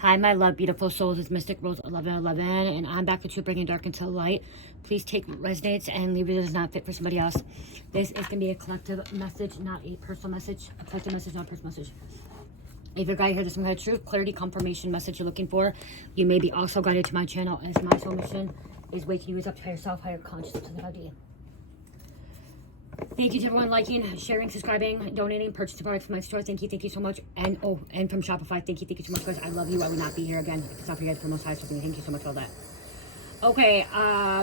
Hi, my love, beautiful souls. It's Mystic Rose 1111, and I'm back with you, bringing dark into the light. Please take what resonates and leave it as not fit for somebody else. This is going to be a collective message, not a personal message. A collective message, not a personal message. If you're guided here, there's some kind of truth, clarity, confirmation message you're looking for. You may be also guided to my channel, as my soul mission is waking you up to higher self, higher consciousness, to the body. Thank you to everyone liking, sharing, subscribing, donating, purchasing products from my store. Thank you so much. And and from Shopify, thank you so much, guys. I love you. I would not be here again if it's not for you guys for most high something. Thank you so much for all that. Okay,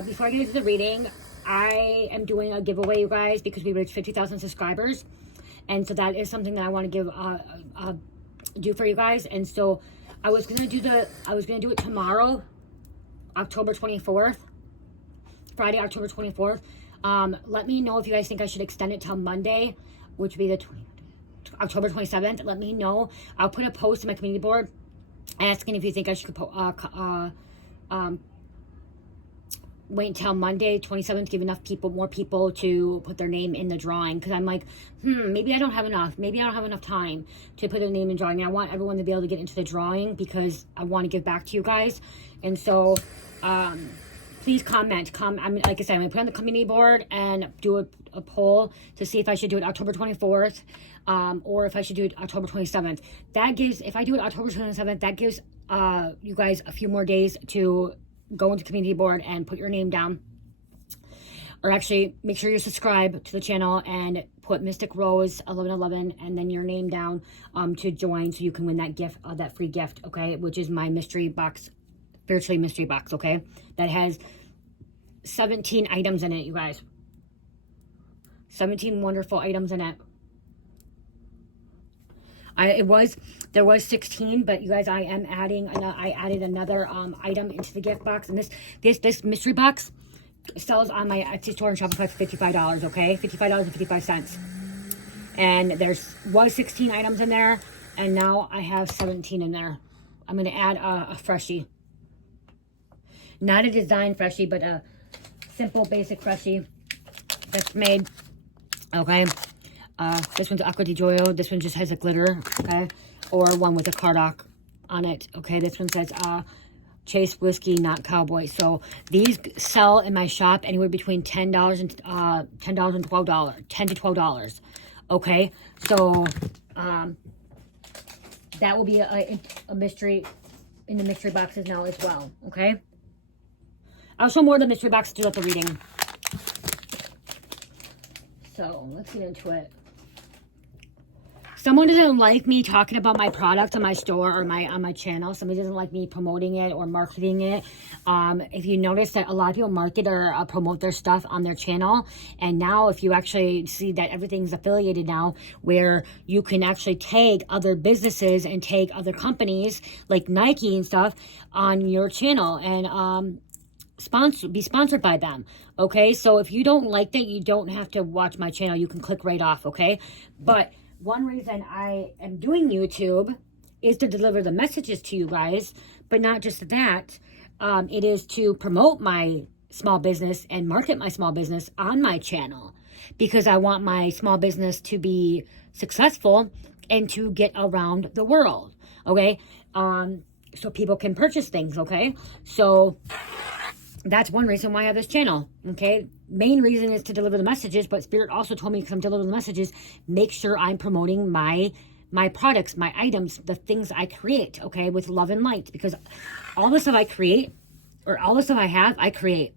before I get into the reading, I am doing a giveaway, you guys, because we reached 50,000 subscribers, and so that is something that I want to give do for you guys. And so I was gonna do it tomorrow, October 24th, Friday, October 24th. Let me know if you guys think I should extend it till Monday, which would be October 27th. Let me know. I'll put a post in my community board asking if you think I should wait until Monday 27th, give more people to put their name in the drawing, because I'm like, maybe I don't have enough time to put a name in drawing. I want everyone to be able to get into the drawing because I want to give back to you guys. And so please comment. I mean, like I said, I'm going to put on the community board and do a poll to see if I should do it October 24th or if I should do it October 27th. That gives, if I do it October 27th, that gives you guys a few more days to go into community board and put your name down. Or actually, make sure you subscribe to the channel and put Mystic Rose 1111 and then your name down to join, so you can win that gift, that free gift, okay? Which is my mystery box, spiritually mystery box, okay? That has 17 items in it, you guys. 17 wonderful items in it. There was 16, but you guys, I added another item into the gift box, and this mystery box sells on my Etsy store and Shopify for $55, okay? $55.55. And was 16 items in there, and now I have 17 in there. I'm going to add a freshie. Not a design freshie, but a simple, basic freshie that's made, okay? This one's Aqua di Gioio. This one just has a glitter, okay? Or one with a cardstock on it, okay? This one says Chase Whiskey, not Cowboy. So these sell in my shop anywhere between $10 and $10 and $12, $10 to $12, okay? So that will be a mystery in the mystery boxes now as well, okay? I'll show more of the mystery boxes throughout the reading. So let's get into it. Someone doesn't like me talking about my product on my store or on my channel. Somebody doesn't like me promoting it or marketing it. If you notice that a lot of people market or promote their stuff on their channel, and now if you actually see that everything's affiliated now, where you can actually tag other businesses and tag other companies like Nike and stuff on your channel and be sponsored by them, okay? So if you don't like that, you don't have to watch my channel. You can click right off, okay? But one reason I am doing YouTube is to deliver the messages to you guys, but not just that. It is to promote my small business and market my small business on my channel, because I want my small business to be successful and to get around the world, okay? So people can purchase things, okay? So that's one reason why I have this channel, okay? Main reason is to deliver the messages, but Spirit also told me, because I'm delivering the messages, make sure I'm promoting my products, my items, the things I create, okay, with love and light, because all the stuff I create, or all the stuff I have, I create,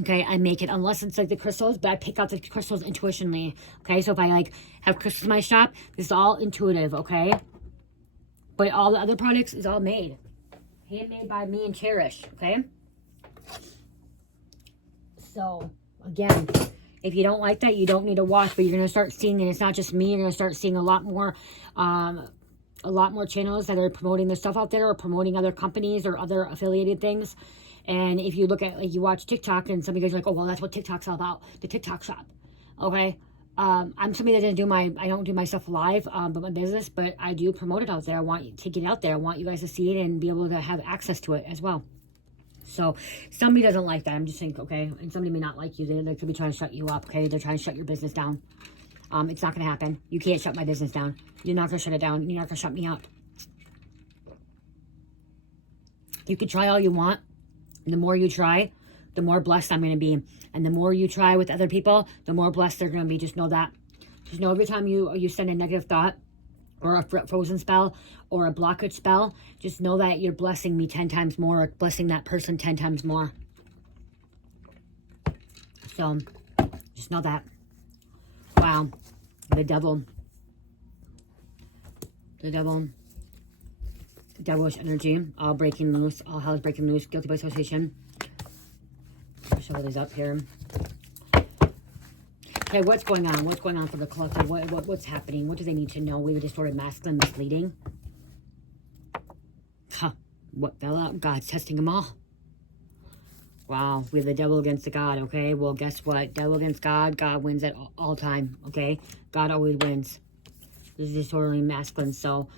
okay? I make it, unless it's like the crystals, but I pick out the crystals intuitionally, okay? So if I have crystals in my shop, this is all intuitive, okay? But all the other products is all made. Handmade by me and Cherish, okay? So, again, if you don't like that, you don't need to watch, but you're going to start seeing, and it's not just me, you're going to start seeing a lot more channels that are promoting this stuff out there, or promoting other companies or other affiliated things. And if you look at, you watch TikTok, and some of you guys are like, oh, well, that's what TikTok's all about, the TikTok shop, okay? I'm somebody that I don't do my stuff live, but my business, but I do promote it out there. I want you to get out there. I want you guys to see it and be able to have access to it as well. So somebody doesn't like that. I'm just saying, okay? And somebody may not like you. They could be trying to shut you up, okay? They're trying to shut your business down. It's not going to happen. You can't shut my business down. You're not going to shut it down. You're not going to shut me up. You can try all you want. The more you try, the more blessed I'm going to be. And the more you try with other people, the more blessed they're going to be. Just know that. Just know every time you send a negative thought or a frozen spell or a blockage spell, just know that you're blessing me 10 times more, or blessing that person 10 times more. So, just know that. Wow. The devil. The devil. Devilish energy. All breaking loose. All hell is breaking loose. Guilty by association. I'll show these up here. Okay, what's going on? What's going on for the collective? What's happening? What do they need to know? We were distorted, masculine, misleading. Huh. What fell out? God's testing them all. Wow, we have the devil against the God, okay? Well, guess what? Devil against God, God wins at all time, okay? God always wins. This is disorderly masculine, so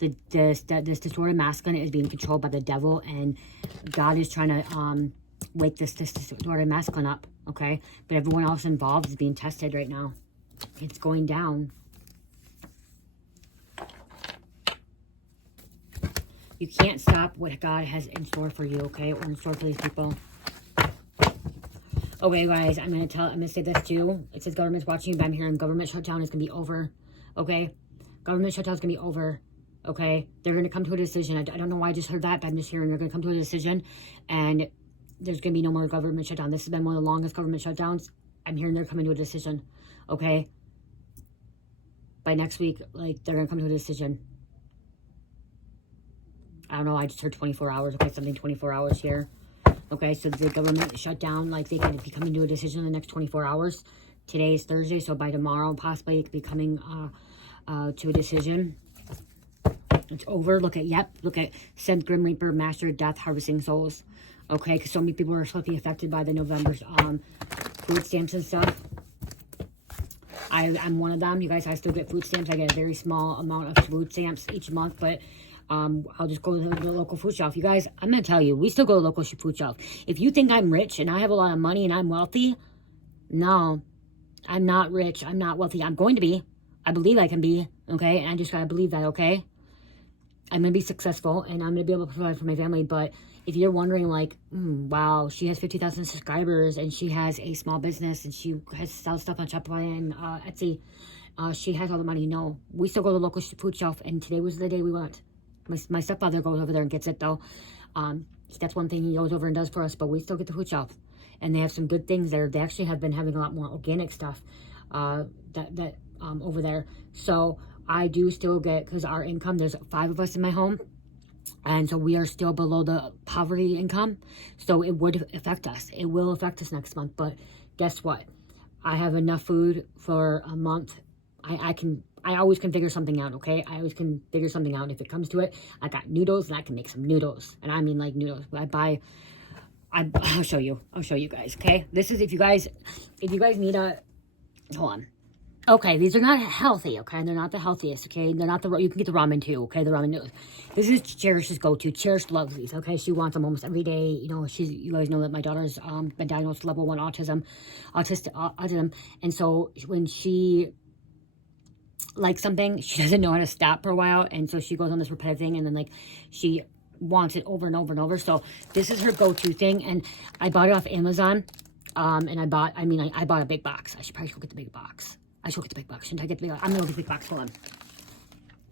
this distorted masculine is being controlled by the devil, and God is trying to wake this distorted masculine up, okay? But everyone else involved is being tested right now. It's going down. You can't stop what God has in store for you, okay? Or in store for these people. Okay, guys, I'm gonna say this too. It says government's watching you, but I'm hearing government shutdown is gonna be over. Okay? Government shutdown is gonna be over. Okay? They're gonna come to a decision. I don't know why I just heard that, but I'm just hearing they're gonna come to a decision, and there's gonna be no more government shutdown. This has been one of the longest government shutdowns. I'm hearing they're coming to a decision. Okay? By next week, like, they're gonna come to a decision. I don't know, I just heard 24 hours. Okay, something 24 hours here. Okay, so the government shut down, like they could be coming to a decision in the next 24 hours. Today is Thursday, so by tomorrow, possibly it could be coming to a decision. It's over. Look at, yep, look at Sent Grim Reaper, Master of Death, Harvesting Souls. Okay, because so many people are supposed to be affected by the November's food stamps and stuff. I'm one of them. You guys, I still get food stamps. I get a very small amount of food stamps each month, but I'll just go to the local food shelf. You guys, I'm going to tell you, we still go to the local food shelf. If you think I'm rich and I have a lot of money and I'm wealthy, no, I'm not rich. I'm not wealthy. I'm going to be. I believe I can be, okay? And I just got to believe that, okay? I'm going to be successful and I'm going to be able to provide for my family. But if you're wondering, like, wow, she has 50,000 subscribers and she has a small business and she has sells stuff on Shopify and Etsy, she has all the money. No, we still go to the local food shelf, and today was the day we went. My stepfather goes over there and gets it, though. That's one thing he goes over and does for us, but we still get the food shelf. And they have some good things there. They actually have been having a lot more organic stuff over there. So I do still get, because our income, there's 5 of us in my home, and so we are still below the poverty income. So it would affect us. It will affect us next month. But guess what? I have enough food for a month. I always can figure something out, okay? I always can figure something out. If it comes to it, I got noodles and I can make some noodles. And I mean like noodles. I'll show you. I'll show you guys, okay? This is if you guys need a, hold on. Okay, these are not healthy, okay? They're not the healthiest, okay? They're not you can get the ramen too, okay? The ramen noodles. This is Cherish's go-to. Cherish loves these, okay? She wants them almost every day. You know, you guys know that my daughter's been diagnosed with level 1 autism. And so when she like something, she doesn't know how to stop for a while, and so she goes on this repetitive thing, and then like she wants it over and over and over. So this is her go-to thing, and I bought it off Amazon, and I bought a big box. I should probably go get the big box. I should get the big box. Shouldn't I get the big box? I'm gonna go get the big box. Hold on.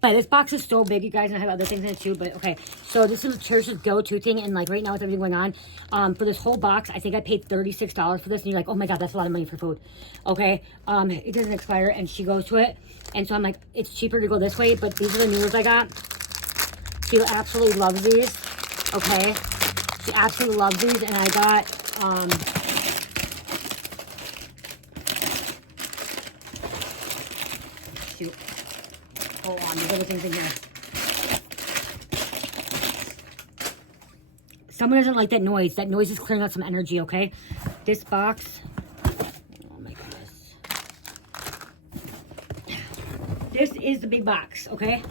But this box is so big, you guys, and I have other things in it too, but okay. So this is Cherish's go-to thing, and like right now with everything going on, for this whole box, I think I paid $36 for this, and you're like, oh my God, that's a lot of money for food. Okay, it doesn't expire, and she goes to it, and so I'm like, it's cheaper to go this way, but these are the noodles I got. She absolutely loves these, okay? She absolutely loves these, and I got, shoot. Hold on, there's other things in here. Someone doesn't like that noise. That noise is clearing out some energy, okay? This box. Oh my goodness. This is the big box, okay?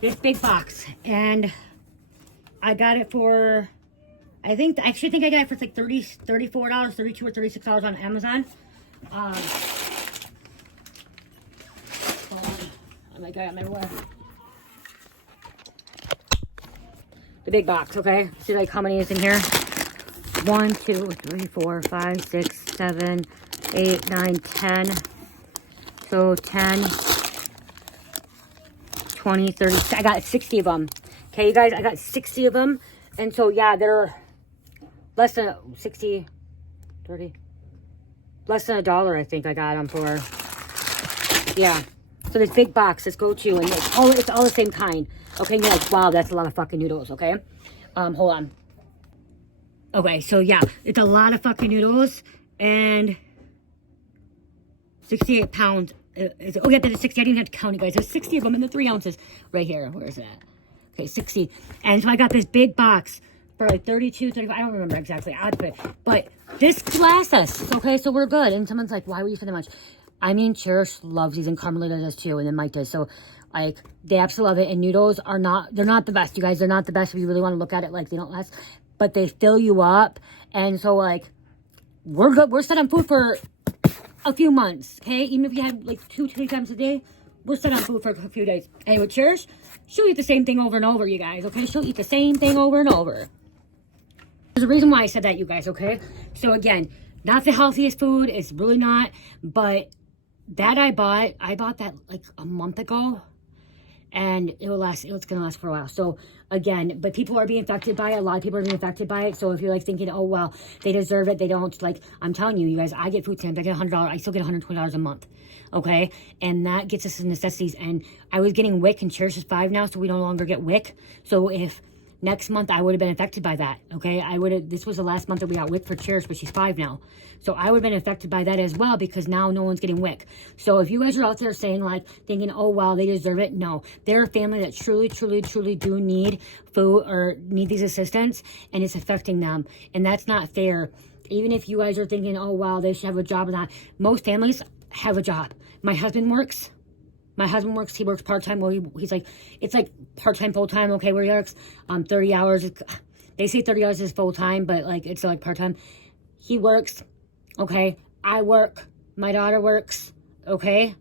This big box. And I got it for, I actually think I got it for like $34, $32 or $36 on Amazon. Oh my God, I'm everywhere. the big box, okay? See like how many is in here? 1, 2, 3, 4, 5, 6, 7, 8, 9, 10. So 10, 20, 30. I got 60 of them. Okay, you guys, I got 60 of them. And so, yeah, they're less than 60, 30. Less than $1, I think I got them for. Yeah. So this big box, let's go to, and it's all the same kind. Okay, and you're like, wow, that's a lot of fucking noodles, okay? Hold on. Okay, so yeah, it's a lot of fucking noodles, and 68 pounds. Oh yeah, that is 60. I didn't have to count it, guys. There's 60 of them in the 3 ounces right here. Where is that? Okay, 60. And so I got this big box for like 32, 35. I don't remember exactly outfit, but this lasts us. Okay, so we're good. And someone's like, why were you spending that much? I mean, Cherish loves these, and Carmelita does too, and then Mike does. So, like, they absolutely love it. And noodles are they're not the best, you guys. They're not the best if you really want to look at it. Like, they don't last, but they fill you up. And so, like, we're good. We're set on food for a few months, okay? Even if you have, like, 2-3 times a day, we're set on food for a few days. Anyway, Cherish, she'll eat the same thing over and over, you guys, okay? She'll eat the same thing over and over. There's a reason why I said that, you guys, okay? So, again, not the healthiest food. It's really not, but that I bought that like a month ago, and it's gonna last for a while. So again, but people are being affected by it. A lot of people are being affected by it. So if you're like thinking, oh well, they deserve it, they don't, like, I'm telling you, you guys, I get food stamps. I get $100. I still get $120 a month, okay? And that gets us the necessities. And I was getting WIC, and Cherish is 5 now, so we no longer get WIC. So if next month I would have been affected by that, okay? This was the last month that we got WIC for Cherish, but she's 5 now. So I would have been affected by that as well, because now no one's getting WIC. So if you guys are out there saying, like, thinking, oh, well, they deserve it. No, they're a family that truly, truly, truly do need food or need these assistance, and it's affecting them. And that's not fair. Even if you guys are thinking, oh, wow, they should have a job or not. Most families have a job. My husband works. He works part-time. Well, he's like, it's like part-time, full-time, okay, where he works 30 hours. They say 30 hours is full-time, but, like, it's like part-time. He works, okay? I work. My daughter works, okay?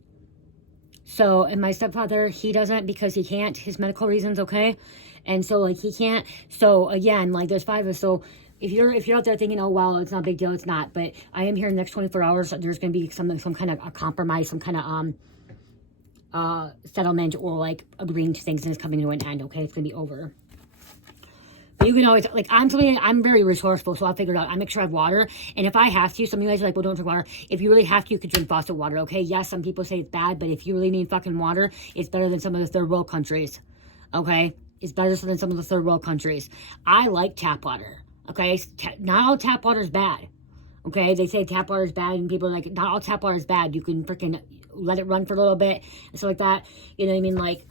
So, and my stepfather, he doesn't because he can't, his medical reasons, okay? And so, like, he can't. So, again, like, there's 5 of us. So, if you're out there thinking, oh, well, it's not a big deal, it's not. But I am here in the next 24 hours. There's going to be some kind of a compromise, some kind of, settlement, or like agreeing to things, and it's coming to an end, okay? It's gonna be over. But you can always, like, I'm very resourceful, so I'll figure it out. I make sure I have water, and if I have to, some of you guys are like, well, don't drink water. If you really have to, you could drink faucet water, okay? Yes, some people say it's bad, but if you really need fucking water, it's better than some of the third world countries, okay? It's better than some of the third world countries. I like tap water, okay? Not all tap water is bad, okay? They say tap water is bad, and people are like, not all tap water is bad. You can freaking let it run for a little bit and stuff like that. You know what I mean? Like,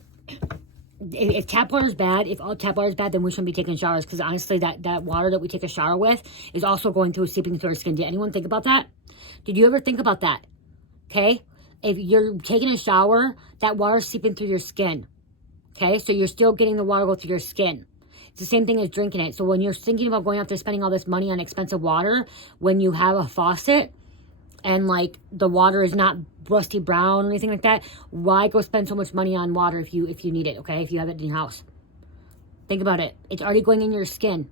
if tap water is bad, if all tap water is bad, then we shouldn't be taking showers, because honestly, that water that we take a shower with is also seeping through our skin. Did anyone think about that? Did you ever think about that? Okay? If you're taking a shower, that water's seeping through your skin. Okay? So you're still getting the water go through your skin. It's the same thing as drinking it. So when you're thinking about going out there spending all this money on expensive water, when you have a faucet, and, like, the water is not rusty brown or anything like that, why go spend so much money on water if you need it, okay? If you have it in your house. Think about it. It's already going in your skin.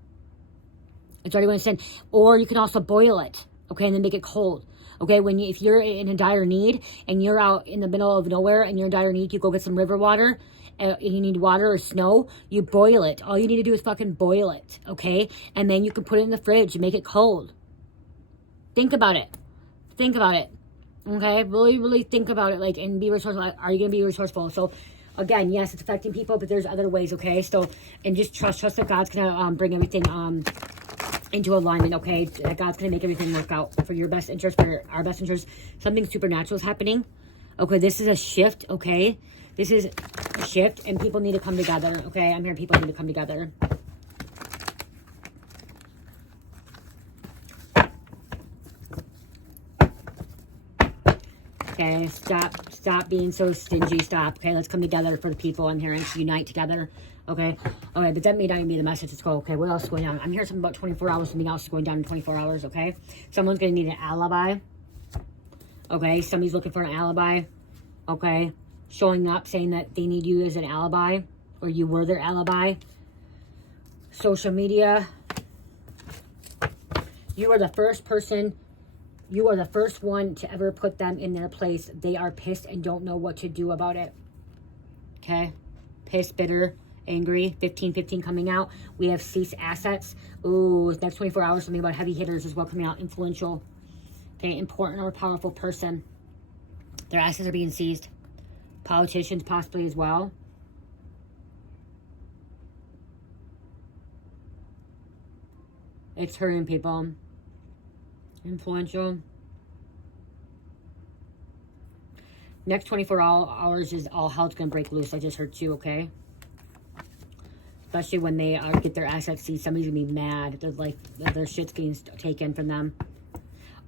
It's already going in your skin. Or you can also boil it, okay, and then make it cold. Okay, if you're in a dire need, and you're out in the middle of nowhere, and you're in dire need, you go get some river water, and you need water or snow, you boil it. All you need to do is fucking boil it, okay? And then you can put it in the fridge and make it cold. Think about it. Think about it, okay? Really, really think about it, like, and be resourceful. Are you going to be resourceful? So, again, yes, it's affecting people, but there's other ways, okay? So, and just trust that God's going to bring everything into alignment, okay? That God's going to make everything work out for your best interest, for our best interest. Something supernatural is happening, okay? This is a shift, okay? This is a shift, and people need to come together, okay? I'm here, people need to come together. Okay, stop being so stingy. Stop. Okay, let's come together for the people. I'm here and unite together. Okay, but that may not even be the message. Let's go. Okay, what else is going on? I'm hearing something about 24 hours. Something else is going down in 24 hours. Okay, someone's gonna need an alibi. Okay, somebody's looking for an alibi. Okay, showing up saying that they need you as an alibi, or you were their alibi. social media. You are the first person, you are the first one to ever put them in their place. They are pissed and don't know what to do about it. Okay? Pissed, bitter, angry. 15-15 coming out. We have ceased assets. Ooh, next 24 hours, something about heavy hitters as well coming out. Influential. Okay, important or powerful person. Their assets are being seized. Politicians possibly as well. It's hurting people. Influential. Next 24 hours is all hell's gonna break loose. I just heard too, okay? Especially when they get their assets seized. Somebody's gonna be mad. They're like, their shit's getting taken from them.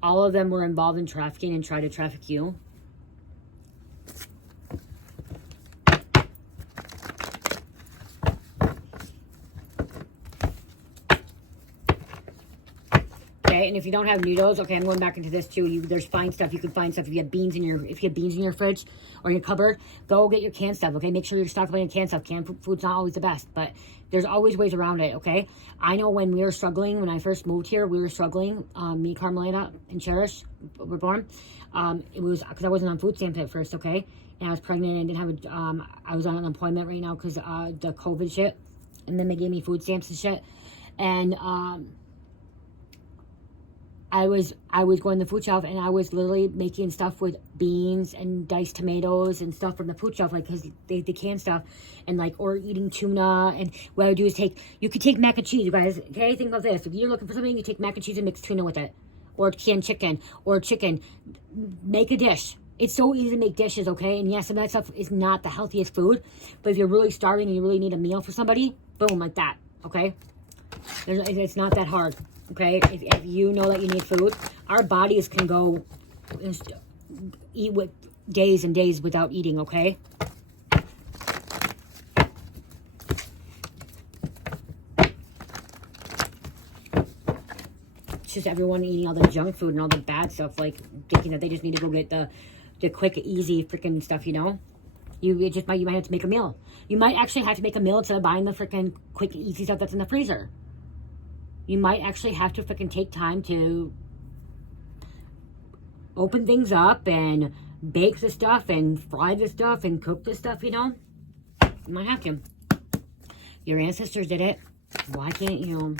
All of them were involved in trafficking and tried to traffic you. Okay, and if you don't have noodles, okay, I'm going back into this too. There's fine stuff. You can find stuff if you have beans in your fridge or your cupboard. Go get your canned stuff. Okay, make sure you're stocking your canned stuff. Canned food's not always the best, but there's always ways around it. Okay, I know when we were struggling, when I first moved here, we were struggling. Me, Carmelita, and Cherish were born. It was because I wasn't on food stamps at first. Okay, and I was pregnant and didn't have a. I was on unemployment right now because the COVID shit, and then they gave me food stamps and shit, and I was going to the food shelf and I was literally making stuff with beans and diced tomatoes and stuff from the food shelf, like, because they canned stuff, and like, or eating tuna. And what I would do is you could take mac and cheese, you guys. Okay, think about this. If you're looking for something, you take mac and cheese and mix tuna with it, or canned chicken, or chicken. Make a dish. It's so easy to make dishes, okay? And yes, some of that stuff is not the healthiest food, but if you're really starving and you really need a meal for somebody, boom, like that, okay? It's not that hard. Okay, if you know that you need food, our bodies can go eat with days and days without eating, okay? It's just everyone eating all the junk food and all the bad stuff, like thinking that they just need to go get the quick, easy freaking stuff, you know? You might have to make a meal. You might actually have to make a meal instead of buying the freaking quick, easy stuff that's in the freezer. You might actually have to freaking take time to open things up and bake the stuff and fry the stuff and cook the stuff, you know? You might have to. Your ancestors did it. Why can't you?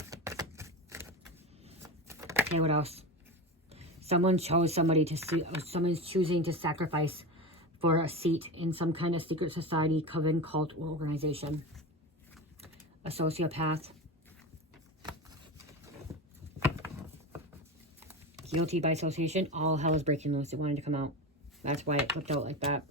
Okay, what else? Someone's choosing to sacrifice for a seat in some kind of secret society, coven, cult, or organization. A sociopath. Guilty by association. All hell is breaking loose. It wanted to come out. That's why it flipped out like that.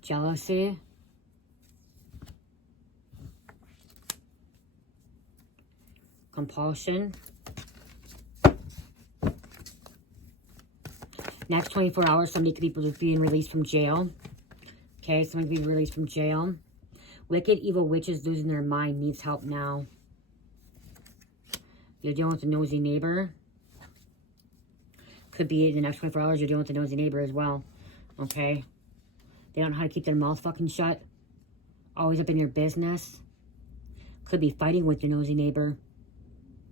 Jealousy. Compulsion. Next 24 hours, somebody could be being released from jail. Okay, someone can be released from jail. Wicked, evil witches losing their mind, needs help now. You're dealing with a nosy neighbor. Could be in the next 24 hours, you're dealing with a nosy neighbor as well. Okay? They don't know how to keep their mouth fucking shut. Always up in your business. Could be fighting with your nosy neighbor.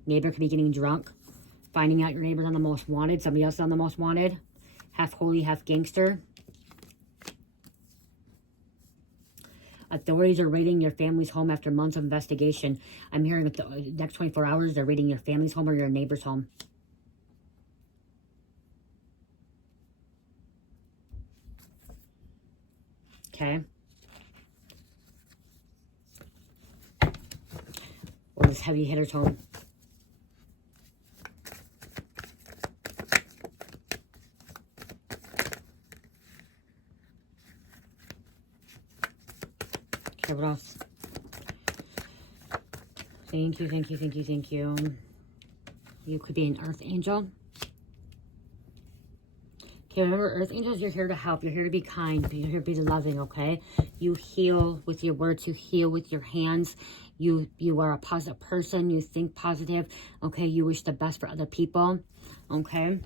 Neighbor could be getting drunk. Finding out your neighbor's on the most wanted. Somebody else is on the most wanted. Half holy, half gangster. Authorities are raiding your family's home after months of investigation. I'm hearing that the next 24 hours, they're raiding your family's home or your neighbor's home. Okay. Or this heavy hitter's home. Okay, what else? Thank you, thank you, thank you, thank you. You could be an earth angel. Okay, remember, earth angels, you're here to help. You're here to be kind. You're here to be loving, okay? You heal with your words. You heal with your hands. You are a positive person. You think positive, okay? You wish the best for other people, okay?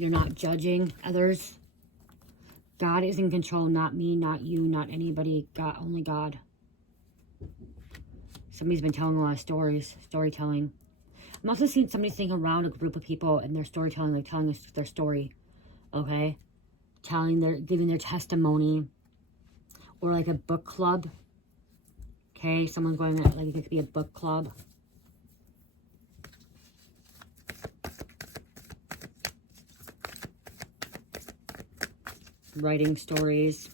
You're not judging others. God is in control, not me, not you, not anybody. God, only God. Somebody's been telling a lot of stories, storytelling. I'm also seeing somebody sitting around a group of people and their storytelling, like telling us their story, okay? Giving their testimony, or like a book club, okay? Someone's going, like, it could be a book club. Writing stories.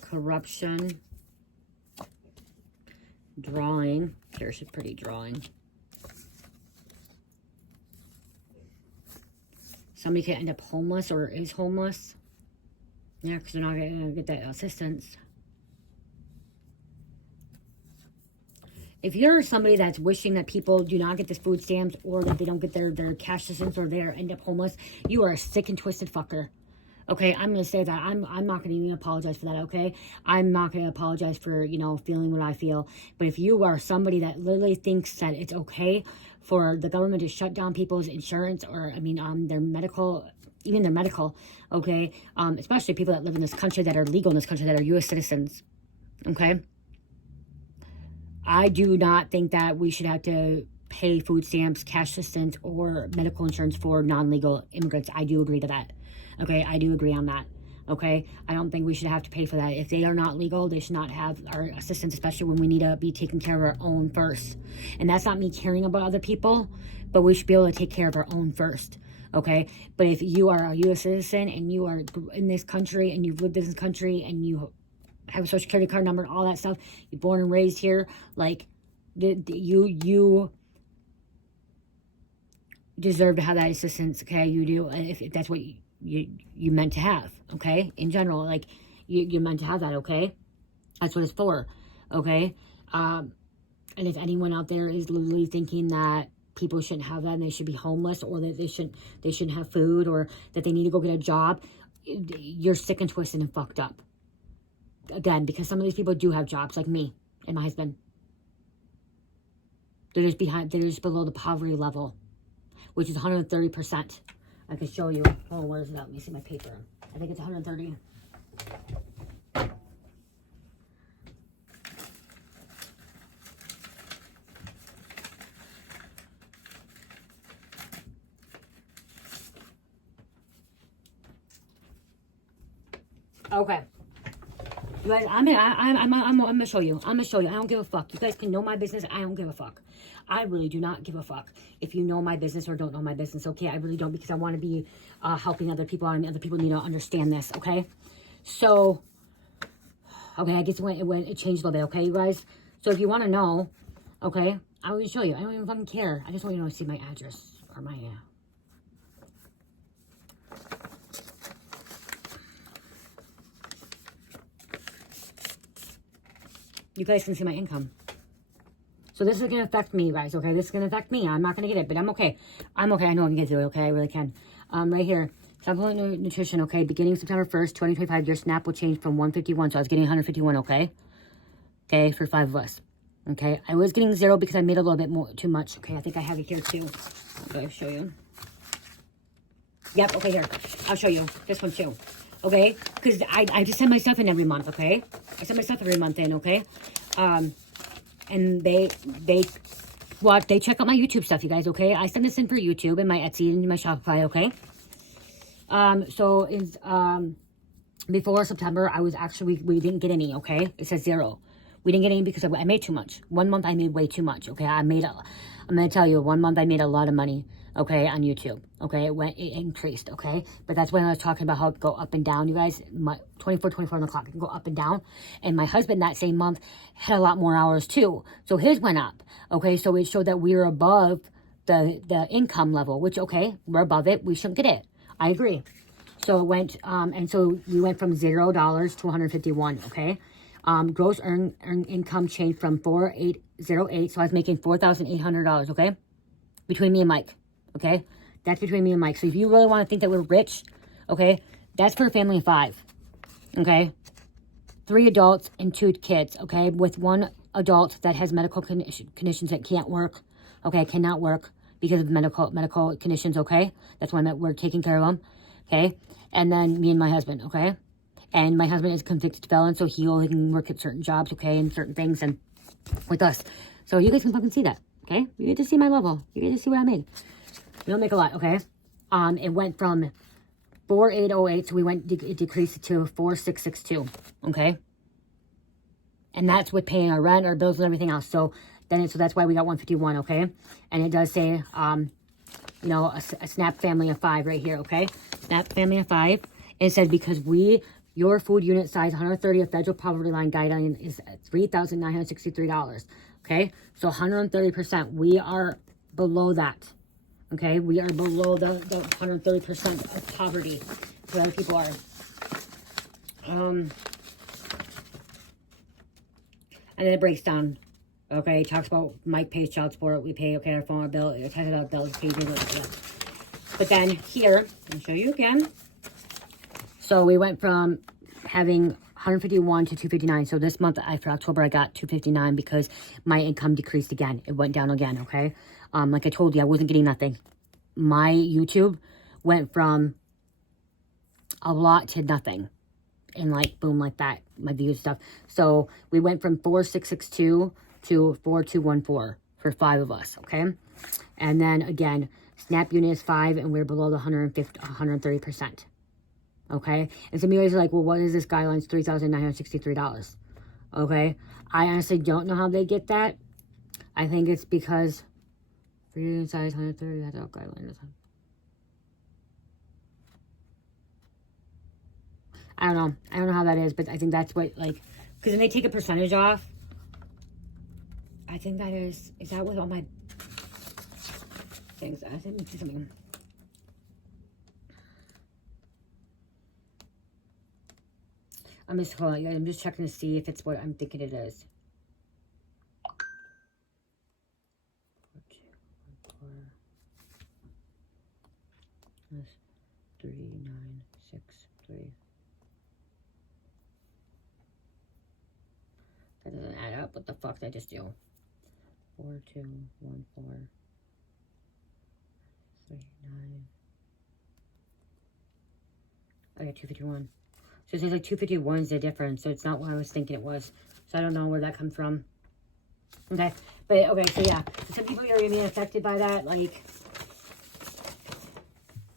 Corruption. Drawing. There's a pretty drawing. Somebody could end up homeless or is homeless. Yeah, because they're not going to get that assistance. If you're somebody that's wishing that people do not get the food stamps, or that they don't get their cash assistance, or they end up homeless, you are a sick and twisted fucker. Okay, I'm going to say that. I'm not going to even apologize for that, okay? I'm not going to apologize for, you know, feeling what I feel. But if you are somebody that literally thinks that it's okay for the government to shut down people's insurance, or, I mean, their medical, even their medical, okay? Especially people that live in this country, that are legal in this country, that are U.S. citizens, okay? I do not think that we should have to pay food stamps, cash assistance, or medical insurance for non-legal immigrants. I do agree to that. Okay, I do agree on that. Okay, I don't think we should have to pay for that. If they are not legal, they should not have our assistance, especially when we need to be taking care of our own first. And that's not me caring about other people, but we should be able to take care of our own first. Okay, but if you are a U.S. citizen and you are in this country and you've lived in this country and you have a social security card number and all that stuff, you're born and raised here, like, you deserve to have that assistance, okay? You do, if that's what you meant to have, okay? In general, like, you're meant to have that, okay? That's what it's for, okay? And if anyone out there is literally thinking that people shouldn't have that and they should be homeless, or that they shouldn't have food, or that they need to go get a job, you're sick and twisted and fucked up. Again, because some of these people do have jobs, like me and my husband. They're just below the poverty level, which is 130%. I can show you. Oh, where is that? Let me see my paper. I think it's 130. Okay. You guys, I'm gonna show you. I'm gonna show you. I don't give a fuck. You guys can know my business. I don't give a fuck. I really do not give a fuck if you know my business or don't know my business, okay? I really don't, because I want to be helping other people, and other people need to understand this, okay? So, okay, I guess it changed a little bit, okay, you guys? So if you want to know, okay, I will show you. I don't even fucking care. I just want you to see my address, or my... You guys can see my income. So this is going to affect me, guys, okay? This is going to affect me. I'm not going to get it, but I'm okay. I'm okay. I know I can get through it, okay? I really can. Right here. Supplement nutrition, okay? Beginning September 1st, 2025, your SNAP will change from 151. So I was getting 151, okay? Okay, for 5 of us. Okay? I was getting 0 because I made a little bit more, too much. Okay, I think I have it here, too. Okay, I'll show you. Yep, okay, here. I'll show you. This one, too. Okay? Because I just send my stuff in every month, okay? I send my stuff every month in, okay? And they check out my YouTube stuff, you guys, okay? I send this in for YouTube and my Etsy and my Shopify, okay? Before September, I was actually, we didn't get any, okay? It says 0. We didn't get any because I made too much. 1 month I made way too much, okay? I'm going to tell you, 1 month I made a lot of money, okay, on YouTube, okay? It increased, okay? But that's when I was talking about how it could go up and down, you guys. 24 on the clock, it can go up and down. And my husband that same month had a lot more hours too. So his went up, okay? So it showed that we were above the income level, which, okay, we're above it. We shouldn't get it. I agree. So it went, and so we went from $0 to 151, okay? Gross earned income changed from 4,808, so I was making $4,800, okay? Between me and Mike, okay? That's between me and Mike. So if you really want to think that we're rich, okay, that's for a family of 5, okay? 3 adults and 2 kids, okay? With 1 adult that has medical conditions that can't work, okay, cannot work, because of medical conditions, okay? That's why we're taking care of them, okay? And then me and my husband, okay? And my husband is a convicted felon, so he only can work at certain jobs, okay, and certain things, and with us. So you guys can fucking see that, okay? You get to see my level. You get to see what I made. We don't make a lot, okay? It went from 4808, so it decreased to 4662, okay? And that's with paying our rent, our bills, and everything else. So that's why we got 151, okay? And it does say, you know, a SNAP family of 5 right here, okay? SNAP family of 5. It says because your food unit size 130 of federal poverty line guideline is $3,963, okay? So 130%, we are below that, okay? We are below the 130% of poverty. So other people are. And then it breaks down. Okay, it talks about Mike pays child support, we pay, okay, our phone, our bill, it has our bills, paid, yeah. But then here, I'll show you again. So we went from having 151 to 259. So this month, for October, I got 259 because my income decreased again. It went down again, okay? Like I told you, I wasn't getting nothing. My YouTube went from a lot to nothing. And like, boom, like that, my views stuff. So we went from 4662 to 4214 for 5 of us, okay? And then again, SNAP unit is 5 and we're below the 130%. Okay? And some of you guys are like, well, what is this guideline? It's $3,963. Okay? I honestly don't know how they get that. I think it's because for unit size 130, that's our guideline. I don't know. I don't know how that is, but I think that's what, like, because then they take a percentage off. I think that is that with all my things? I think let me see something. I'm just, hold on, I'm just checking to see if it's what I'm thinking it is. 3963. That doesn't add up. What the fuck did I just do? 4214 39. I got 251. So it says like 251 is the difference. So it's not what I was thinking it was. So I don't know where that comes from. Okay. But okay, so yeah. So some people are gonna be affected by that. Like,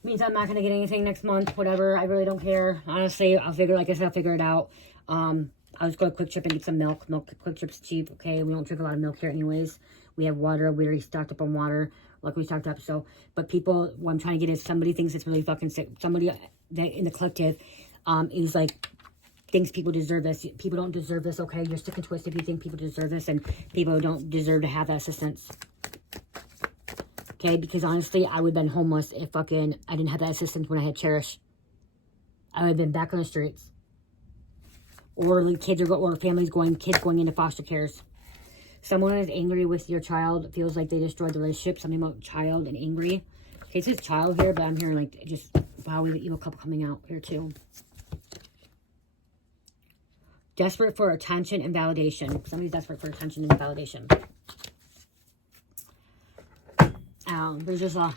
means I'm not gonna get anything next month, whatever. I really don't care. Honestly, I'll figure, like I said, I'll figure it out. I'll just go to Quick Trip and get some milk. Quick Trip's cheap, okay? We don't drink a lot of milk here anyways. We have water. We already stocked up on water, like we stocked up. So, but people, what I'm trying to get is somebody thinks it's really fucking sick. Somebody that in the collective is like, thinks people deserve this. People don't deserve this, okay? You're sick and twisted if you think people deserve this, and people don't deserve to have that assistance. Okay? Because honestly, I would have been homeless if I didn't have that assistance when I had Cherish. I would have been back on the streets. Or kids going into foster cares. Someone is angry with your child, feels like they destroyed the relationship. Something about child and angry. Okay, it says child here, but I'm hearing like just, wow, we have an evil couple coming out here too. Desperate for attention and validation. Somebody's desperate for attention and validation. There's just a...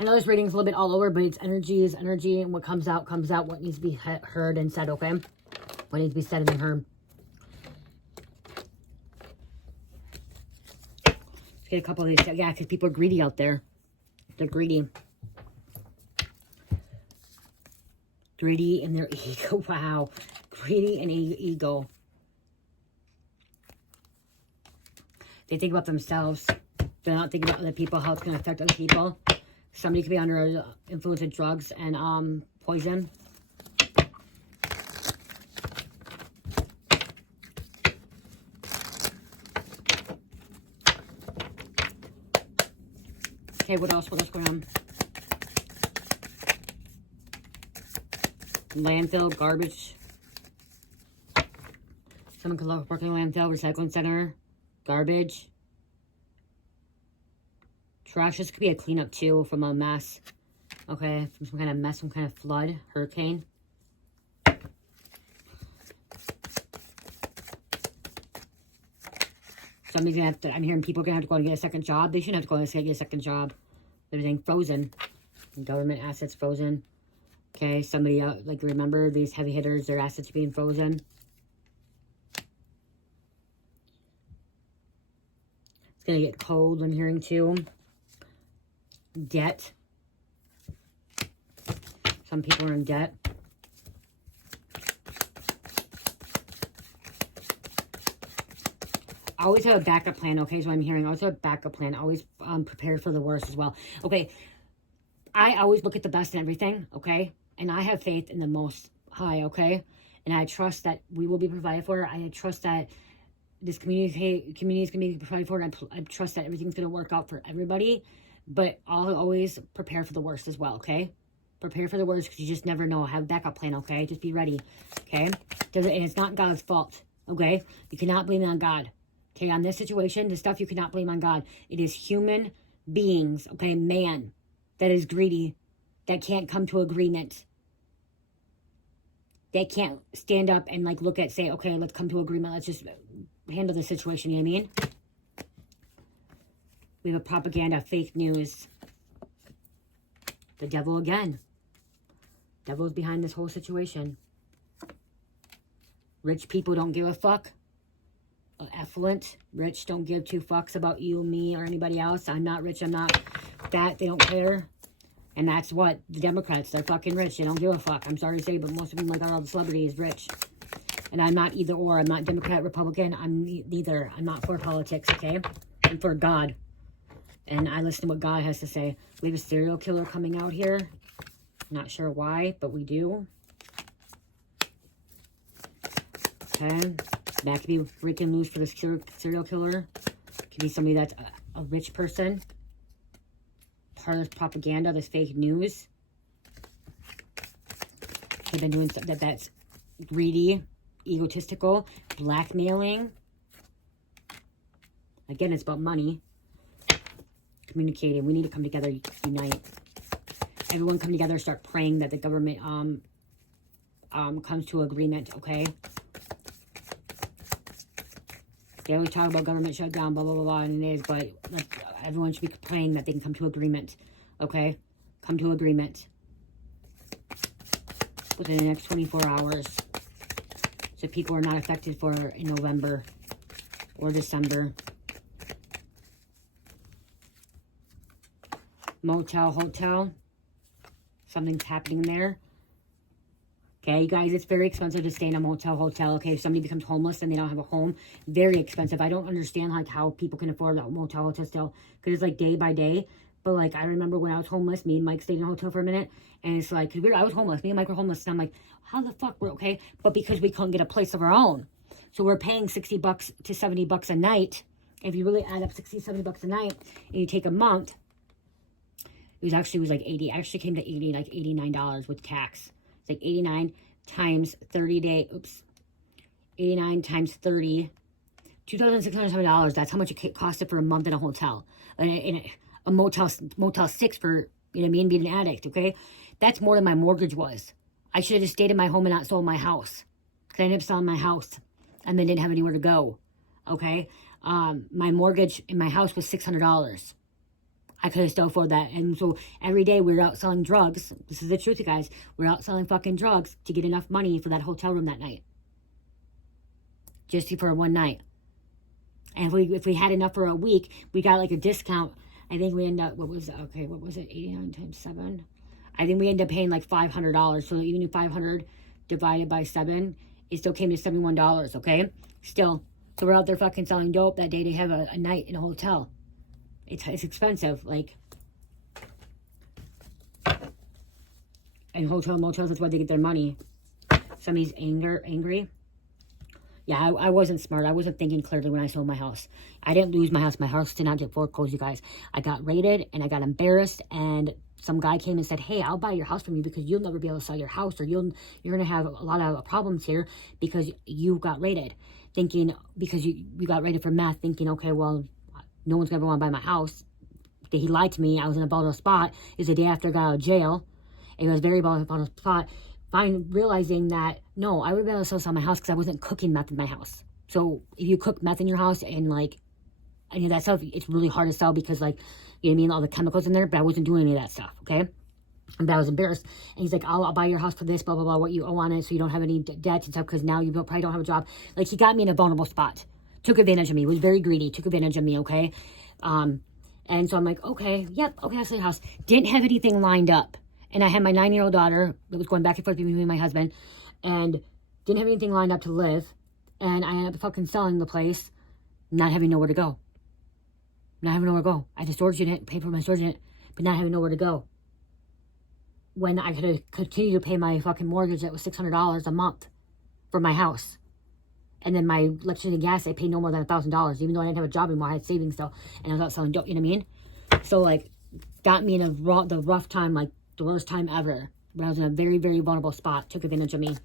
I know this reading's a little bit all over, but it's energy is energy, and what comes out, comes out. What needs to be heard and said, okay? What needs to be said and heard. Let's get a couple of these. Yeah, because people are greedy out there. They're greedy. Greedy in their ego. Wow. Greedy and ego. They think about themselves. They're not thinking about other people, how it's going to affect other people. Somebody could be under the influence of drugs and poison. Okay, what else? What else going on? Landfill, garbage. Someone could work in a landfill, recycling center, garbage. Trash. This could be a cleanup too from a mess. Okay, from some kind of mess, some kind of flood, hurricane. Somebody's gonna have to, I'm hearing people are gonna have to go and get a second job. They shouldn't have to go and get a second job. Everything frozen. Government assets frozen. Okay, somebody, like, remember these heavy hitters, their assets being frozen. It's gonna get cold, I'm hearing too. Debt. Some people are in debt. Always have a backup plan, okay, is what I'm hearing. Always have a backup plan. Always prepare for the worst as well. Okay, I always look at the best in everything, okay? And I have faith in the Most High, okay? And I trust that we will be provided for. I trust that this community is going to be provided for. And I trust that everything's going to work out for everybody. But I'll always prepare for the worst as well, okay? Prepare for the worst because you just never know. Have a backup plan, okay? Just be ready, okay? And it's not God's fault, okay? You cannot blame it on God. Okay, on this situation, the stuff you cannot blame on God. It is human beings, okay? Man that is greedy, that can't come to agreement. They can't stand up and, like, look at, say, okay, let's come to agreement. Let's just handle the situation, you know what I mean? We have a propaganda, fake news. The devil again. Devil's behind this whole situation. Rich people don't give a fuck. Affluent, rich, don't give two fucks about you, me, or anybody else. I'm not rich, I'm not that. They don't care. And that's what the Democrats, they're fucking rich. They don't give a fuck. I'm sorry to say, but most of them, like all the celebrities, rich. And I'm not either or. I'm not Democrat, Republican. I'm neither. I'm not for politics, okay? I'm for God. And I listen to what God has to say. We have a serial killer coming out here. Not sure why, but we do. Okay. That could be breaking loose for this serial killer. Could be somebody that's a rich person. Part of this propaganda, this fake news. They've been doing stuff that's greedy, egotistical, blackmailing. Again, it's about money. Communicating. We need to come together, unite. Everyone come together, start praying that the government comes to agreement, okay? They always talk about government shutdown, blah, blah, blah, blah, and it is, but everyone should be praying that they can come to agreement, okay? Come to agreement within the next 24 hours so people are not affected in November or December. Motel, hotel, something's happening there. Okay, guys, it's very expensive to stay in a motel, hotel. Okay, if somebody becomes homeless and they don't have a home, very expensive. I don't understand, like, how people can afford a motel, hotel still, because it's, like, day by day. But, like, I remember when I was homeless, me and Mike stayed in a hotel for a minute, and it's like, I was homeless, me and Mike were homeless, and I'm like, how the fuck we're okay? But because we couldn't get a place of our own. So we're paying $60 to $70 a night. If you really add up $60, $70 a night, and you take a month, it was like 80. It actually came to 80, like $89 with tax. It's like 89 times 30 day, 89 times 30, $2,607. That's how much it costed for a month in a hotel. In a Motel 6 for, you know what I mean, being an addict, okay? That's more than my mortgage was. I should have just stayed in my home and not sold my house. Because I ended up selling my house and then didn't have anywhere to go, okay? My mortgage in my house was $600. I could have still afforded that. And so every day we were out selling drugs. This is the truth, you guys. We're out selling fucking drugs to get enough money for that hotel room that night. Just for one night. And if we had enough for a week, we got like a discount. I think we ended up, what was it? 89 times 7. I think we ended up paying like $500. So even if 500 divided by 7, it still came to $71, okay? Still. So we're out there fucking selling dope that day to have a night in a hotel. It's expensive, like, and motels, that's why they get their money. Somebody's angry. Yeah, I wasn't smart. I wasn't thinking clearly when I sold my house. I didn't lose my house. My house did not get foreclosed, you guys. I got raided, and I got embarrassed, and some guy came and said, hey, I'll buy your house from you because you'll never be able to sell your house, or you're going to have a lot of problems here because you got raided. Thinking, because you got raided for meth, thinking, okay, well, no one's going to want to buy my house. He lied to me. I was in a volatile spot. It was the day after I got out of jail. And it was very volatile spot. Realizing that, no, I would be able to sell my house because I wasn't cooking meth in my house. So if you cook meth in your house and, like, any of that stuff. It's really hard to sell because, like, you know what I mean, all the chemicals in there, but I wasn't doing any of that stuff, okay? But I was embarrassed. And he's like, I'll buy your house for this, blah, blah, blah, what you owe on it, so you don't have any debts and stuff, because now you probably don't have a job. Like, he got me in a vulnerable spot. Took advantage of me. Was very greedy. Took advantage of me, okay? And so I'm like, okay, yep, okay, I'll sell your house. Didn't have anything lined up. And I had my 9-year-old daughter that was going back and forth between me and my husband. And didn't have anything lined up to live. And I ended up fucking selling the place, not having nowhere to go. Not having nowhere to go. I had a storage unit, paid for my storage unit, but not having nowhere to go. When I could have continued to pay my fucking mortgage that was $600 a month for my house. And then my electricity and gas, I paid no more than $1,000, even though I didn't have a job anymore. I had savings still, and I was out selling dope, you know what I mean? So, like, got me in the rough time, like, the worst time ever. When I was in a very, very vulnerable spot. Took advantage of me.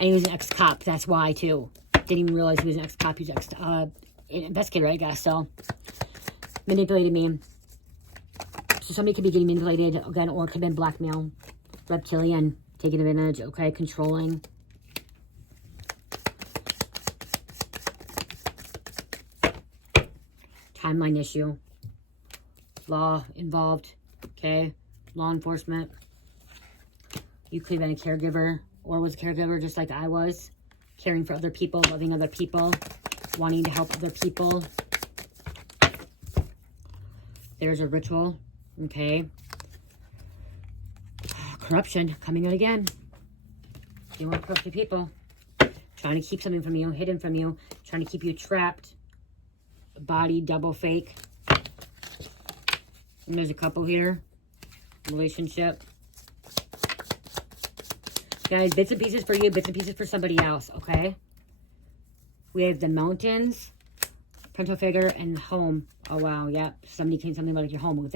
And he was an ex-cop, that's why, too. Didn't even realize he was an ex-cop. He was an investigator, I guess, so. Manipulated me. So somebody could be getting manipulated, again, or it could have been blackmail. Reptilian, taking advantage, okay, controlling. Timeline issue. Law involved, okay? Law enforcement. You could have been a caregiver, or was a caregiver just like I was. Caring for other people, loving other people, wanting to help other people. There's a ritual, okay? Corruption, coming out again. You want corrupted people. Trying to keep something from you, hidden from you. Trying to keep you trapped. Body double fake. And there's a couple here. Relationship. Guys, bits and pieces for you, bits and pieces for somebody else, okay? We have the mountains, parental figure, and home. Oh, wow, yeah. Somebody came something about your home.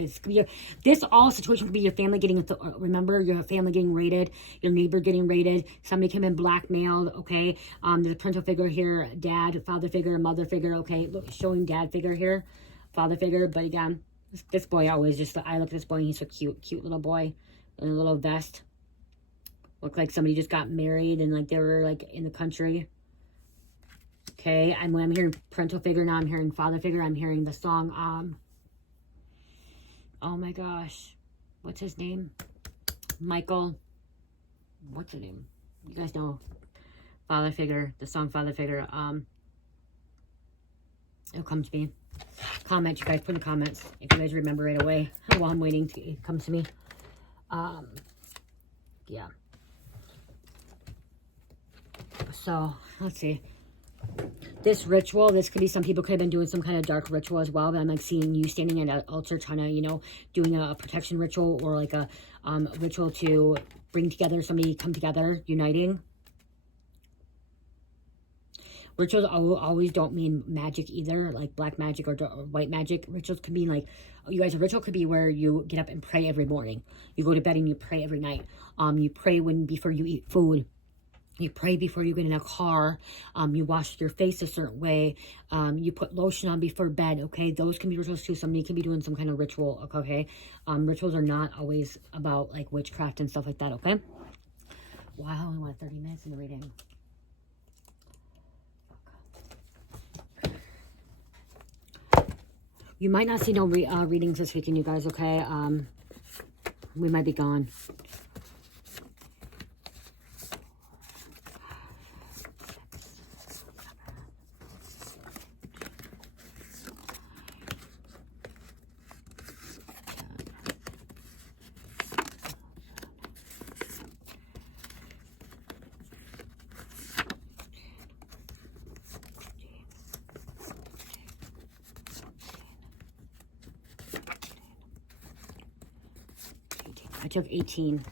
This all situation could be your family getting, remember, your family getting raided, your neighbor getting raided, somebody came in blackmailed, okay? There's a parental figure here, dad, father figure, mother figure, okay? Look, showing dad figure here, father figure, but again, this boy always just, I look at this boy and he's so cute, cute little boy in a little vest. Looked like somebody just got married and like they were like in the country. Okay, and when I'm hearing parental figure, now I'm hearing father figure. I'm hearing the song, oh my gosh, what's his name? Michael, what's the name? You guys know father figure, the song father figure. It'll come to me. Comment, you guys, put in the comments if you guys remember right away while I'm waiting to it comes to me. Yeah. So, let's see. This ritual, this could be, some people could have been doing some kind of dark ritual as well, but I'm like seeing you standing at an altar trying to, you know, doing a protection ritual or like a ritual to bring together, somebody come together, uniting. Rituals always don't mean magic either, like black magic or white magic. Rituals could mean like, you guys, a ritual could be where you get up and pray every morning. You go to bed and you pray every night. You pray before you eat food. You pray before you get in a car. You wash your face a certain way. You put lotion on before bed, okay? Those can be rituals too. Somebody can be doing some kind of ritual, okay? Rituals are not always about like witchcraft and stuff like that, okay? Wow, I only want 30 minutes in the reading. You might not see no readings this weekend, you guys, okay? We might be gone. I took 18.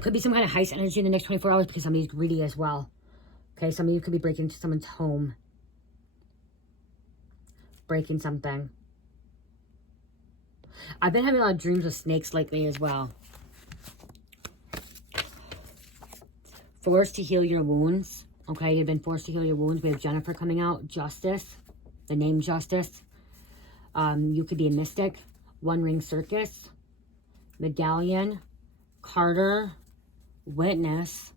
Could be some kind of heist energy in the next 24 hours because somebody's greedy as well. Okay, some of you could be breaking into someone's home. Breaking something. I've been having a lot of dreams with snakes lately as well. Forced to heal your wounds. Okay, you've been forced to heal your wounds. We have Jennifer coming out. Justice. The name Justice. You could be a mystic. One Ring Circus, Medallion, Carter, Witness,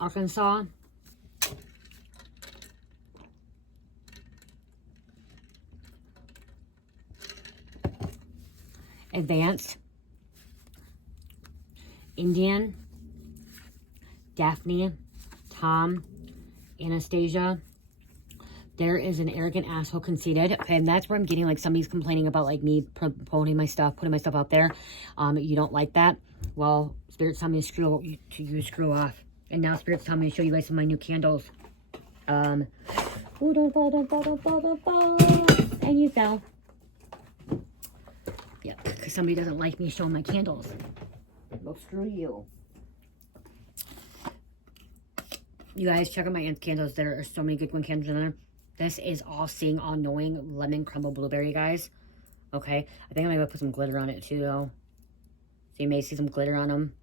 Arkansas, Advanced, Indian, Daphne, Tom, Anastasia. There is an arrogant asshole, conceited. Okay, and that's where I'm getting like somebody's complaining about like me promoting my stuff, putting my stuff out there. You don't like that. Well, Spirit's telling me to screw off. And now Spirit's telling me to show you guys some of my new candles. Oh, don't fall, don't fall, don't fall, don't fall. And you fell. Yeah, because somebody doesn't like me showing my candles. Well, screw you. You guys, check out my aunt's candles. There are so many good one candles in there. This is All Seeing, All Knowing Lemon Crumble Blueberry, guys. Okay. I think I'm going to put some glitter on it, too, though. So you may see some glitter on them.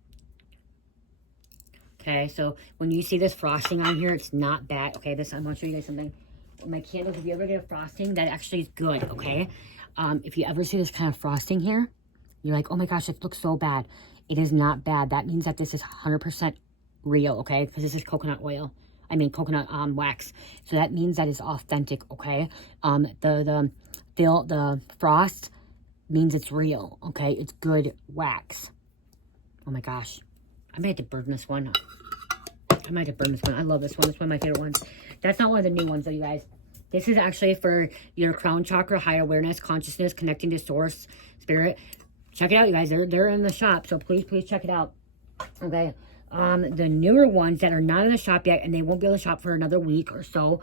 Okay, so when you see this frosting on here, it's not bad. Okay, this, I'm going to show you guys something. My candles, if you ever get a frosting, that actually is good, okay? If you ever see this kind of frosting here, you're like, oh my gosh, it looks so bad. It is not bad. That means that this is 100% real, okay? Because this is coconut oil. I mean, coconut wax. So that means that it's authentic, okay? The frost means it's real, okay? It's good wax. Oh my gosh. I might have to burn this one. I love this one. It's one of my favorite ones. That's not one of the new ones, though, you guys. This is actually for your crown chakra, high awareness, consciousness, connecting to source, spirit. Check it out, you guys. They're in the shop, so please check it out. Okay. The newer ones that are not in the shop yet, and they won't be in the shop for another week or so,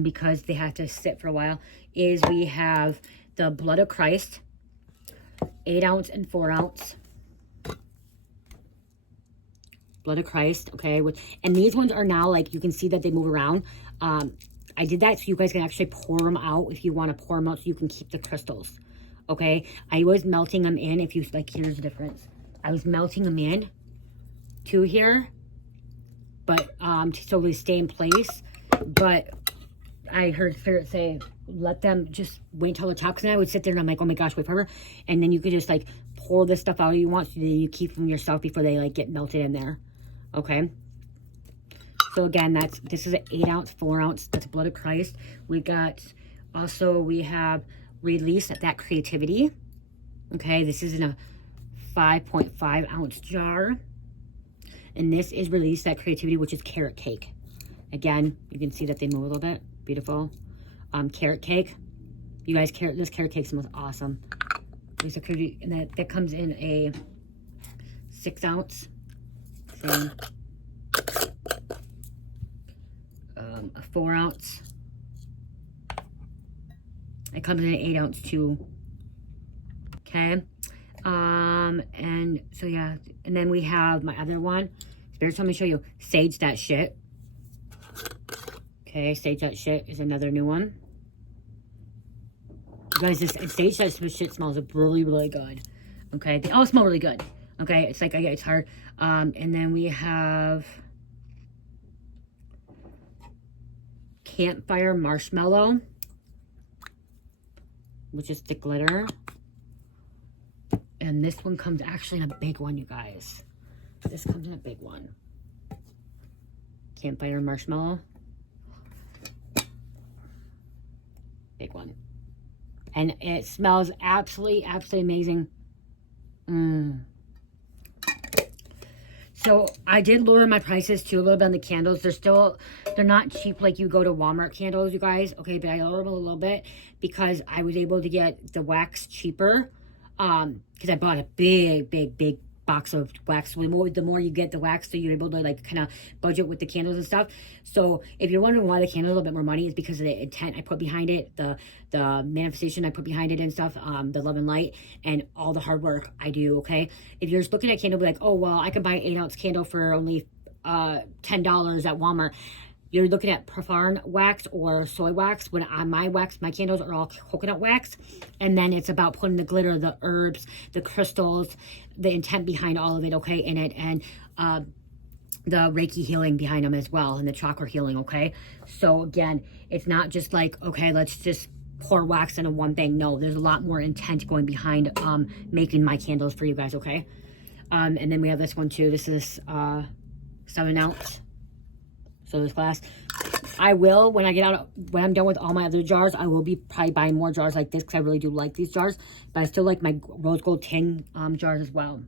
because they have to sit for a while, is we have the Blood of Christ, 8 ounce and 4 ounce. Blood of Christ, okay? And these ones are now, like, you can see that they move around. I did that so you guys can actually pour them out if you want to pour them out so you can keep the crystals, okay? I was melting them in. If you, like, here's the difference. I was melting them in to here, but so they stay in place. But I heard Spirit say, let them just wait until the top. Because I would sit there and I'm like, oh my gosh, wait forever. And then you could just like pour this stuff out you want, so that you keep them yourself before they like get melted in there. Okay. So again, this is an 8 ounce, 4 ounce. That's Blood of Christ. We have Release That Creativity. Okay, this is in a 5.5 ounce jar. And this is Release That Creativity, which is carrot cake. Again, you can see that they move a little bit. Beautiful. Carrot cake. You guys, this carrot cake smells awesome. Release That Creativity, and that comes in a 6 ounce. Same. A 4 ounce. It comes in an 8 ounce too. Okay. And so yeah, and then we have my other one. Spirit's let me show you. Sage That Shit. Okay, Sage That Shit is another new one. You guys, this Sage That Shit smells really, really good. Okay, they all smell really good. Okay, it's like, it's hard. And then we have Campfire Marshmallow, which is the glitter. And this one comes actually in a big one, you guys. This comes in a big one. Campfire Marshmallow. Big one. And it smells absolutely, absolutely amazing. So I did lower my prices too a little bit on the candles. They're not cheap like you go to Walmart candles, you guys. Okay, but I lowered them a little bit because I was able to get the wax cheaper. Because I bought a big box of wax. The more you get the wax, so you're able to like kind of budget with the candles and stuff. So if you're wondering why the candle a little bit more money, is because of the intent I put behind it, the manifestation I put behind it and stuff, the love and light, and all the hard work I do. Okay, if you're just looking at candle, be like, oh well, I could buy an 8 ounce candle for only $10 at Walmart. You're looking at Parfum wax or soy wax. When my candles are all coconut wax. And then it's about putting the glitter, the herbs, the crystals, the intent behind all of it, okay, in it. And the Reiki healing behind them as well. And the chakra healing, okay. So again, it's not just like, okay, let's just pour wax into one thing. No, there's a lot more intent going behind making my candles for you guys, okay. And then we have this one too. This is 7 ounce. So this glass. I will, when I get out, when I'm done with all my other jars, I will be probably buying more jars like this because I really do like these jars. But I still like my rose gold tin jars as well.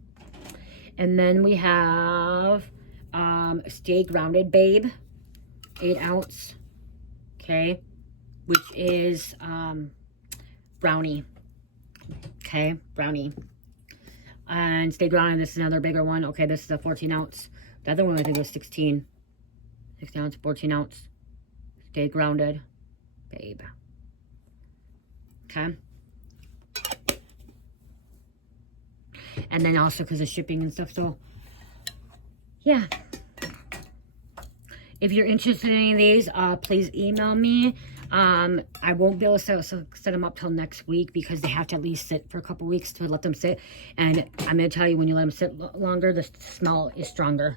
And then we have Stay Grounded Babe, 8 ounce, okay, which is brownie, okay, brownie. And Stay Grounded, this is another bigger one. Okay, this is a 14 ounce. The other one I think was 16 ounce, 14 ounce. Stay Grounded Babe, okay. And then also because of shipping and stuff, so yeah. If you're interested in any of these, please email me. I won't be able to set them up till next week because they have to at least sit for a couple weeks to let them sit. And I'm going to tell you, when you let them sit longer, the smell is stronger.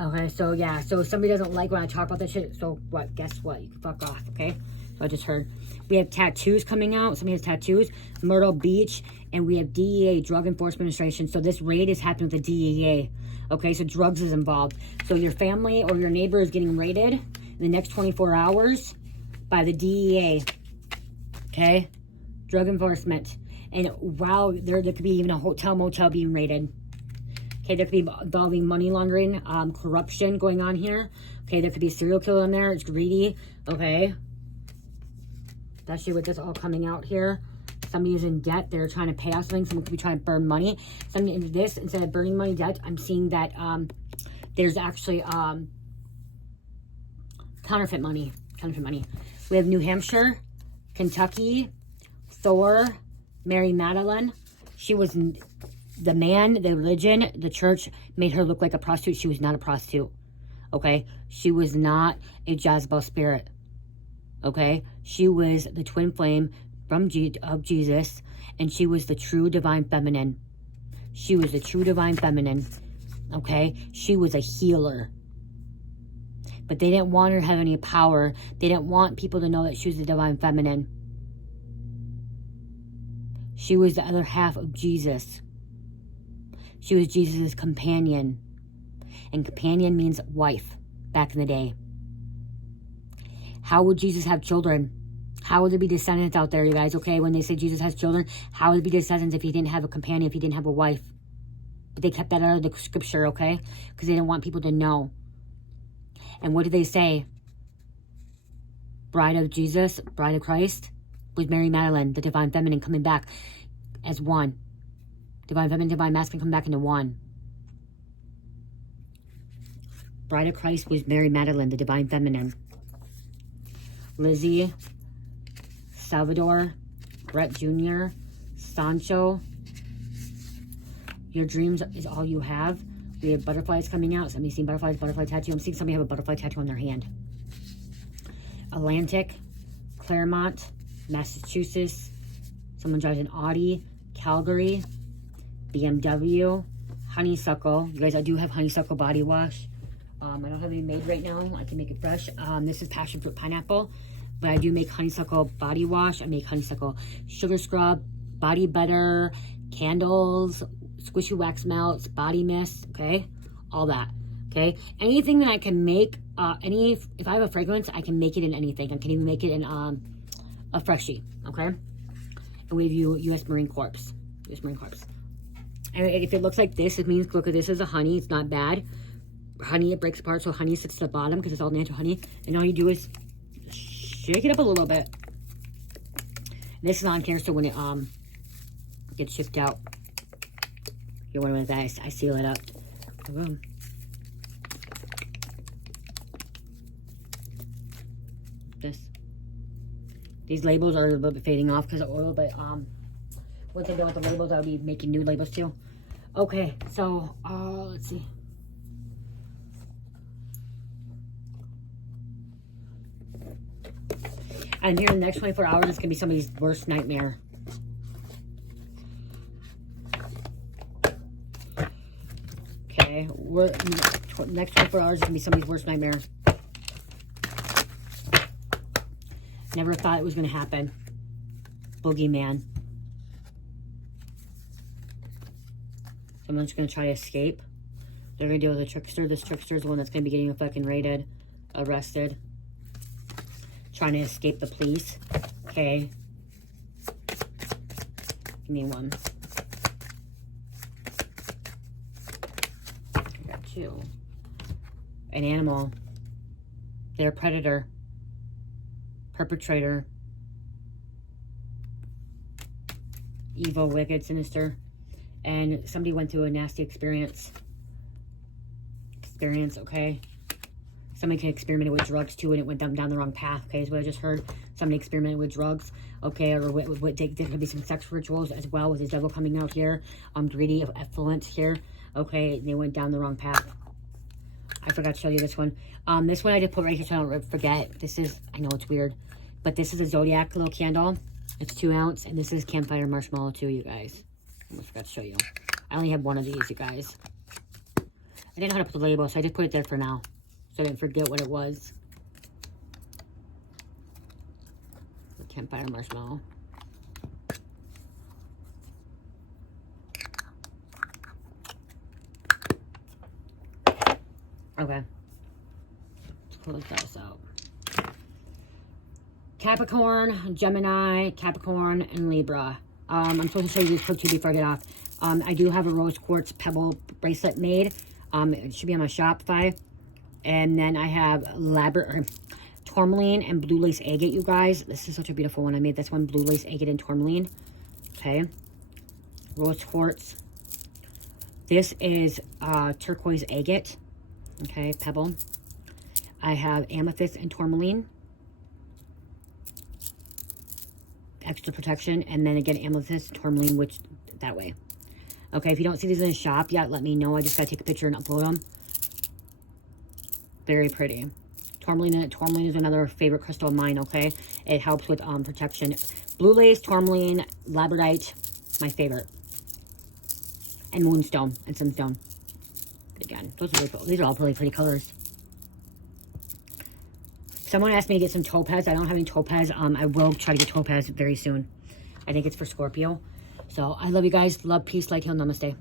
Okay, so yeah, so if somebody doesn't like when I talk about that shit, so what? Guess what? You can fuck off, okay? So I just heard. We have tattoos coming out. Somebody has tattoos. Myrtle Beach. And we have DEA, Drug Enforcement Administration. So this raid is happening with the DEA. Okay, so drugs is involved. So your family or your neighbor is getting raided in the next 24 hours by the DEA. Okay? Drug enforcement. And wow, there could be even a hotel, motel being raided. Okay, there could be involving money laundering, corruption going on here. Okay, there could be a serial killer in there. It's greedy. Okay. That's what this all coming out here. Somebody is in debt. They're trying to pay off something. Someone could be trying to burn money. Somebody into this, instead of burning money debt, I'm seeing that there's actually counterfeit money. Counterfeit money. We have New Hampshire, Kentucky, Thor, Mary Magdalene. She was... The man, the religion, the church made her look like a prostitute. She was not a prostitute, okay? She was not a Jezebel spirit, okay? She was the twin flame of Jesus, and she was the true divine feminine. She was the true divine feminine, okay? She was a healer. But they didn't want her to have any power. They didn't want people to know that she was the divine feminine. She was the other half of Jesus. She was Jesus' companion. And companion means wife back in the day. How would Jesus have children? How would there be descendants out there, you guys? Okay, when they say Jesus has children, how would there be descendants if he didn't have a companion, if he didn't have a wife? But they kept that out of the scripture, okay? Because they didn't want people to know. And what did they say? Bride of Jesus, bride of Christ, was Mary Magdalene, the divine feminine, coming back as one. Divine feminine, divine masculine come back into one. Bride of Christ was Mary Magdalene, the divine feminine. Lizzie, Salvador, Brett Jr., Sancho. Your dreams is all you have. We have butterflies coming out. Somebody's seen butterflies, butterfly tattoo. I'm seeing somebody have a butterfly tattoo on their hand. Atlantic, Claremont, Massachusetts. Someone drives an Audi, Calgary, BMW, honeysuckle. You guys, I do have honeysuckle body wash. I don't have any made right now. I can make it fresh. This is passion fruit pineapple, but I do make honeysuckle body wash. I make honeysuckle sugar scrub, body butter, candles, squishy wax melts, body mist. Okay, all that. Okay, anything that I can make. If I have a fragrance, I can make it in anything. I can even make it in a freshie. Okay, and we have U.S. Marine Corps. U.S. Marine Corps. And if it looks like this, it means, look at this as a honey. It's not bad. Honey, it breaks apart, so honey sits at the bottom because it's all natural honey. And all you do is shake it up a little bit. This is on here, so when it gets shipped out, you're one of the guys. I seal it up. Boom. These labels are a little bit fading off because of oil, but once I do with the labels, I'll be making new labels too. Okay, so let's see. And here in the next 24 hours, it's gonna be somebody's worst nightmare. Okay, next 24 hours is gonna be somebody's worst nightmare. Never thought it was gonna happen. Boogeyman. Someone's gonna try to escape. They're gonna deal with a trickster. This trickster is the one that's gonna be getting fucking raided. arrested, trying to escape the police. Okay. Give me one. I got two. An animal. They're a predator. Perpetrator. Evil, wicked, sinister. And somebody went through a nasty experience. Okay? Somebody can experiment with drugs too, and it went down the wrong path. Okay, is what I just heard. Somebody experimented with drugs. Okay, or there could be some sex rituals as well, with the devil coming out here. Greedy, affluent here. Okay, they went down the wrong path. I forgot to show you this one. This one I just put right here so I don't forget. This is, I know it's weird, but this is a Zodiac little candle. It's 2 ounce, and this is campfire marshmallow too, you guys. I almost forgot to show you. I only have one of these, you guys. I didn't know how to put the label, so I just put it there for now, so I didn't forget what it was. The campfire marshmallow. Okay. Let's close this out. Capricorn, Gemini, Capricorn, and Libra. I'm supposed to show you this quick too before I get off. I do have a rose quartz pebble bracelet made. It should be on my Shopify. And then I have tourmaline and blue lace agate, you guys. This is such a beautiful one. I made this one, blue lace agate and tourmaline. Okay. Rose quartz. This is turquoise agate. Okay, pebble. I have amethyst and tourmaline. Extra protection. And then again, amethyst, tourmaline, which that way. Okay, if you don't see these in the shop yet, let me know. I just got to take a picture and upload them. Very pretty. Tourmaline is another favorite crystal of mine, okay? It helps with protection. Blue lace, tourmaline, labradorite, my favorite. And moonstone and sunstone. Again, these are all really pretty colors. Someone asked me to get some topaz. I don't have any topaz. I will try to get topaz very soon. I think it's for Scorpio. So I love you guys. Love, peace, light, heal, namaste.